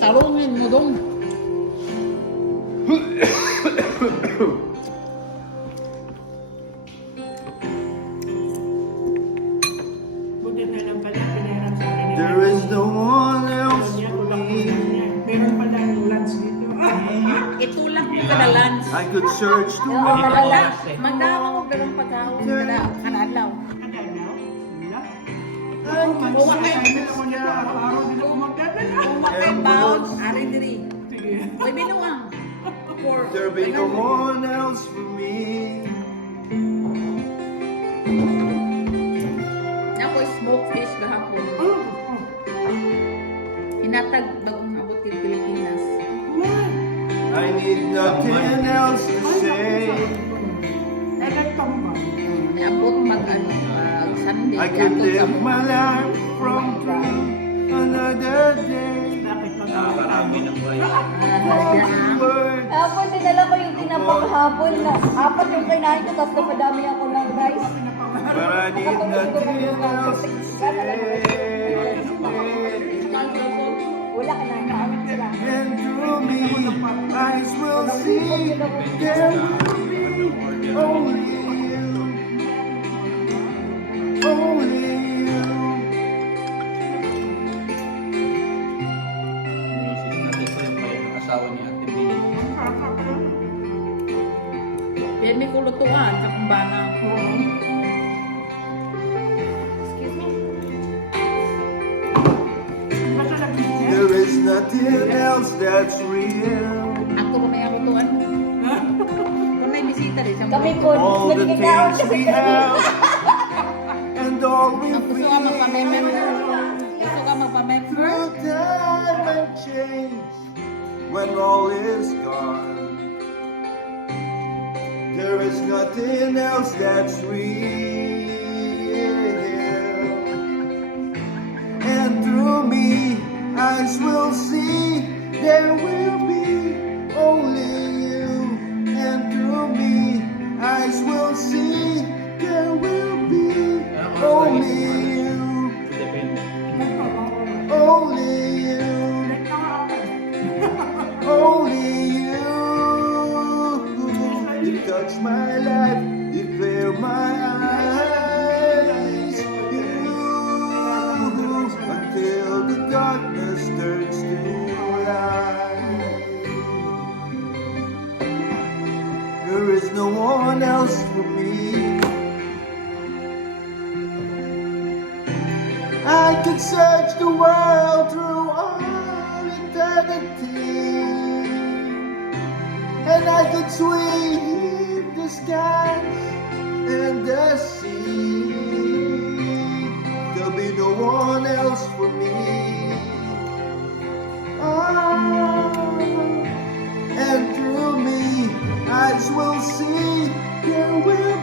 Tarungin mo dong. Buti na lang pala, pinahirap sa akin. There is no one else for me. Meron pa tayong lunch dito. Itulak mo kada lunch. I could search the Oo, world. malala. Magdama ko pero pagkahon kada kanadlaw. Kadalaw? Wala. I could Buwa search kayo, hindi ako nito. Araw-araw din ako magdadala. Kumakay pounds, ari diri. Sige. May binuang. For there be no one else for me. Ako smoke fish gahapon. Oh, Hinatag bagong abot yung Pilipinas. I need nothing else to say. Niabot mag ano, Sunday. I could Niabot live sa- my life from another day. Bakit magkakatabi ng Word. Hapon, dinala ko yung tinapang hapon na 4 yung kinain ko, tapos napadami ako ng rice. But I need nothing else to say. Wala ka na, kaawit sila. And through me, eyes will see. There will be only you. Only you. Misis natin ko yung kayo ng asawa ni Ate Bea. Yan may kulutuan sa kumbana. There is nothing else that's real. Ako ba may kulutuan? Kung may bisita rin siya. Kami po, All the nagkikaon things kasi we kami. have and all we Ang gusto ka magpa-member. feel. Gusto ka magpa-member? Through time and change, when all is gone, there is nothing else that's real. And through me, eyes will see, there will be only you. And through me, eyes will see, there will be only you. Depende. Only you, only you. You touch my life, you clear my eyes. You, until the darkness turns to light. There is no one else for me. I could search the world through all eternity, and I could sweep the skies and the sea. There'll be no one else for me. Ah, and through me, eyes will see there will